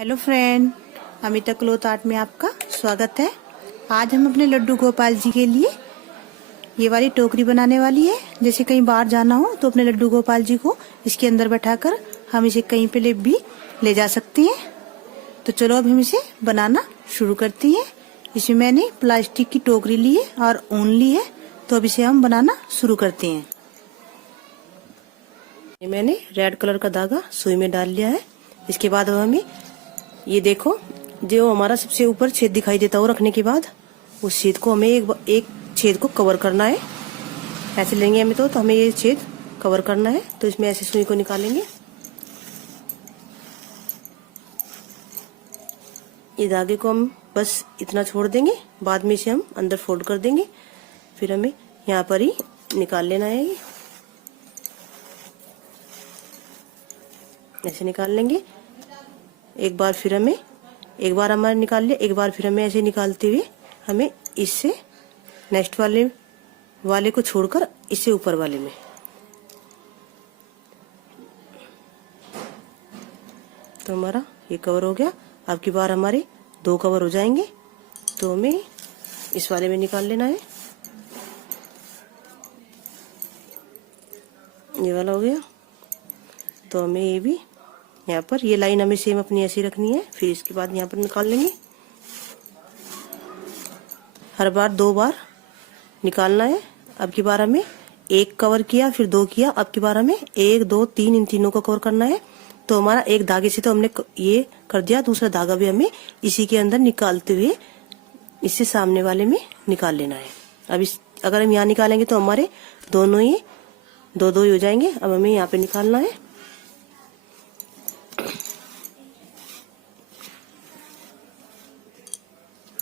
Hello friend, Amita cloth art में आपका स्वागत है। आज हम अपने लड्डू गोपाल जी के लिए ये वाली टोकरी बनाने वाली है। जैसे कहीं बाहर जाना हो तो अपने लड्डू गोपाल जी को इसके अंदर बैठाकर हम इसे कहीं पे ले भी ले जा सकते हैं। तो चलो अब हम इसे बनाना शुरू करते हैं। इसमें मैंने प्लास्टिक की टोकरी ली है और ऊन ली है। तो अब इसे हम बनाना शुरू करते हैं। ये मैंने रेड कलर का धागा सुई में डाल लिया है। इसके बाद अब हमें ये देखो, जो हमारा सबसे ऊपर छेद दिखाई देता हो रखने के बाद उस छेद को हमें एक छेद को कवर करना है। ऐसे लेंगे हमें तो हमें ये छेद कवर करना है। तो इसमें ऐसे सुई को निकालेंगे। ये धागे को हम बस इतना छोड़ देंगे, बाद में इसे हम अंदर फोल्ड कर देंगे। फिर हमें यहाँ पर ही निकाल लेना है। ये ऐसे निकाल लेंगे। एक बार हमारे निकाल लिया, एक बार फिर हमें ऐसे निकालते हुए हमें इससे नेक्स्ट वाले को छोड़कर इससे ऊपर वाले में तो हमारा ये कवर हो गया। अब की बार हमारे 2 कवर हो जाएंगे। तो हमें इस वाले में निकाल लेना है। ये वाला हो गया। तो हमें ये भी यहाँ पर ये लाइन हमें सेम अपनी ऐसी रखनी है। फिर इसके बाद यहाँ पर निकाल लेंगे। हर बार 2 बार निकालना है। अब की बार हमें 1 कवर किया, फिर 2 किया। अब की बार हमें 1 2 3 इन तीनों को कवर करना है। तो हमारा एक धागे से तो हमने ये कर दिया, दूसरा धागा भी हमें इसी के अंदर निकालते हुए इससे सामने वाले में निकाल लेना है। अब अगर हम यहाँ निकालेंगे तो हमारे दोनों ही 2 ही हो जाएंगे। अब हमें यहाँ पे निकालना है।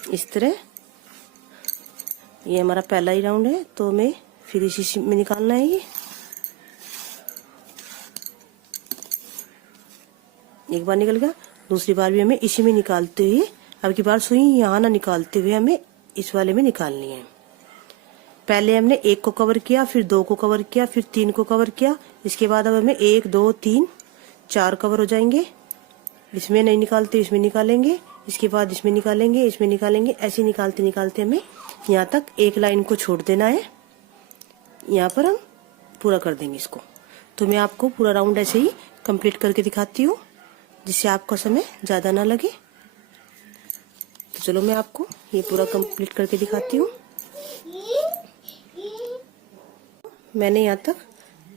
इस तरह ये हमारा पहला ही राउंड है। तो हमें फिर इसी में निकालना है। ये एक बार निकल गया, दूसरी बार भी हमें इसी में निकालते हुए, अब की बार सुई यहाँ ना निकालते हुए हमें इस वाले में निकालनी है। पहले हमने 1 को कवर किया, फिर 2 को कवर किया, फिर 3 को कवर किया। इसके बाद अब हमें 1 2 3 4 कवर हो जाएंगे। इसमें नहीं निकालते, इसमें निकालेंगे। इसके बाद इसमें निकालेंगे, इसमें निकालेंगे। ऐसे निकालते निकालते हमें यहाँ तक एक लाइन को छोड़ देना है। यहाँ पर हम पूरा कर देंगे इसको। तो मैं आपको पूरा राउंड ऐसे ही कंप्लीट करके दिखाती हूँ, जिससे आपका समय ज्यादा ना लगे। तो चलो मैं आपको ये पूरा कंप्लीट करके दिखाती हूँ। मैंने यहाँ तक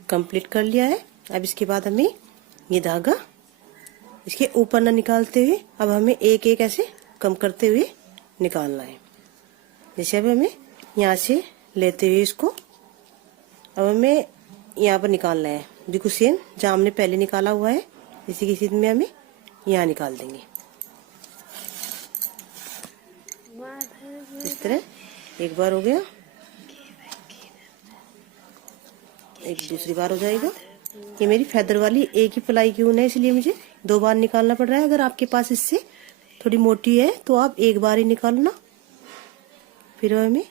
कंप्लीट कर लिया है। अब इसके बाद हमें ये धागा इसके ऊपर ना निकालते हुए अब हमें एक एक ऐसे कम करते हुए निकालना है। जैसे अब हमें यहाँ से लेते हुए इसको अब हमें यहाँ पर निकालना है। बिल्कुल सेम जहाँ हमने पहले निकाला हुआ है, इसी की सीध में हमें यहाँ निकाल देंगे। इस तरह एक बार हो गया, एक दूसरी बार हो जाएगा। ये मेरी फेदर वाली एक ही प्लाई की ऊन है, इसलिए मुझे 2 बार निकालना पड़ रहा है। अगर आपके पास इससे थोड़ी मोटी है तो आप एक बार ही निकालना। फिर हमें